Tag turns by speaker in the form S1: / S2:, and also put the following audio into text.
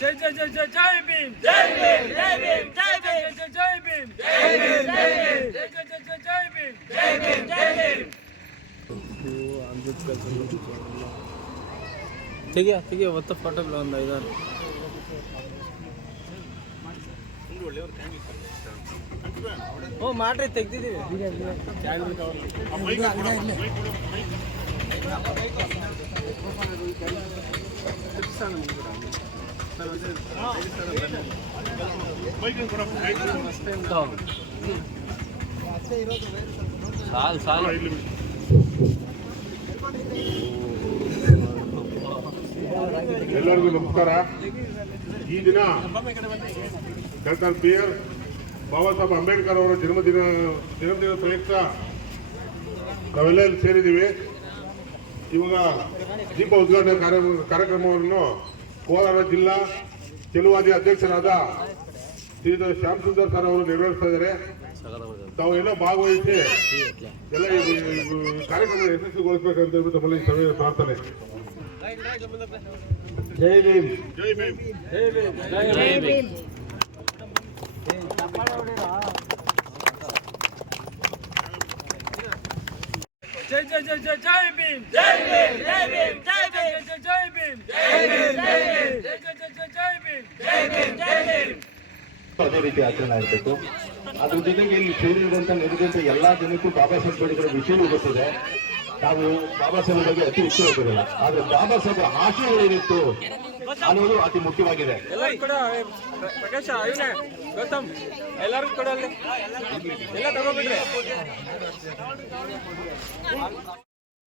S1: ಜೈ ಜೈ ಜೈ ಜೈ ಜೈ ಭೀಮ್
S2: ಜೈ ಭೀಮ್ ಜೈ ಭೀಮ್
S1: ಜೈ ಜೈ ಭೀಮ್ ಜೈ ಜೈ ಭೀಮ್
S2: ಜೈ ಭೀಮ್ ಜೈ ಭೀಮ್
S1: ಜೈ ಜೈ ಜೈ ಜೈ ಜೈ ಭೀಮ್
S2: ಜೈ ಭೀಮ್ ಜೈ ಭೀಮ್
S3: ತೆಗಿಯ ತೆಗಿಯ ಒತ್ತ ಫೋಟೋಗಳು ಒಂದು ಐದಾರು ಓ ಮಾಡ್ರಿ ತೆಗ್ದಿದ್ದೀವಿ
S4: ಎಲ್ಲರಿಗೂ ನಮಸ್ಕಾರ. ಈ ದಿನ doctor B R Baba Saheb Ambedkar ಅವರ ಜನ್ಮದಿನ ಜನ್ಮದಿನ ಪ್ರಯುಕ್ತ ನಾವೆಲ್ಲ ಸೇರಿದ್ದೀವಿ. ಇವಾಗ ದೀಪ ಉದ್ಘಾಟನೆ ಕಾರ್ಯ, ಕಾರ್ಯಕ್ರಮವನ್ನು ಕೋಲಾರ ಜಿಲ್ಲಾ ಚೆಲುವಾದಿ ಅಧ್ಯಕ್ಷರಾದ ಶ್ರೀ ಶ್ಯಾಮ್ ಸುಂದರ್ ಸರ್ ಅವರು ನೆರವೇರಿಸ್ತಾ ಇದ್ದಾರೆ. ತಾವು ಎಲ್ಲ ಭಾಗವಹಿಸಿ ಎಲ್ಲ ಕಾರ್ಯಕ್ರಮ ಯಶಸ್ವಿಗೊಳಿಸಬೇಕಂತ ಹೇಳ್ಬಿಟ್ಟು ತಮ್ಮಲ್ಲಿ ಸಭೆ ಸಭೆಯ ಪ್ರಾರ್ಥನೆ. ಜೈ ಭೀಮ್.
S2: ಜೈ ಭೀಮ್. ಜೈ ಭೀಮ್.
S1: ಜೈ ಜೈ ಜೈ ಜೈ ಜೈ ಭೀಮ್
S2: ಜೈ ಭೀಮ್. ಜೈ ಭೀಮ್
S1: ಜೈ ಜೈ ಭೀಮ್ ಜೈ ಜೈ ಭೀಮ್
S2: ಜೈ ಭೀಮ್ ಜೈ ಭೀಮ್
S1: ಜೈ ಜೈ ಜೈ ಜೈ ಜೈ ಭೀಮ್ ಜೈ ಭೀಮ್ ಜೈ ಭೀಮ್
S4: ಅದೇ ರೀತಿ ಆಚರಣೆ ಆಗಬೇಕು ಅದ್ರ ಜೊತೆಗೆ ಇಲ್ಲಿ ಸೇರಿದಂತ ನೆರೆದಂತ ಎಲ್ಲಾ ಜನಕ್ಕೂ ಬಾಬಾ ಸಾಹೇಬ್ ಅಂಬೇಡ್ಕರ್ ವಿಷಯವೂ ಗೊತ್ತಿದೆ. ನಾವು ಬಾಬಾ ಸಾಹೇಬ್ ಬಗ್ಗೆ ಅತಿ ಇಷ್ಟ ಹೋಗೋದಿಲ್ಲ ಆದ್ರೆ ಬಾಬಾ ಸಾಹೇಬ್ ಆಶಯಗಳೇನಿತ್ತು ಅನ್ನೋದು ಅತಿ ಮುಖ್ಯವಾಗಿದೆ.
S3: ಎಲ್ಲರೂ ಕೂಡ, ಪ್ರಕಾಶ ಇವನೇ ಗೌತಮ್ ಎಲ್ಲರಿಗೂ ಕೂಡ ಎಲ್ಲ ತಗೋಬಿಡ್ರಿ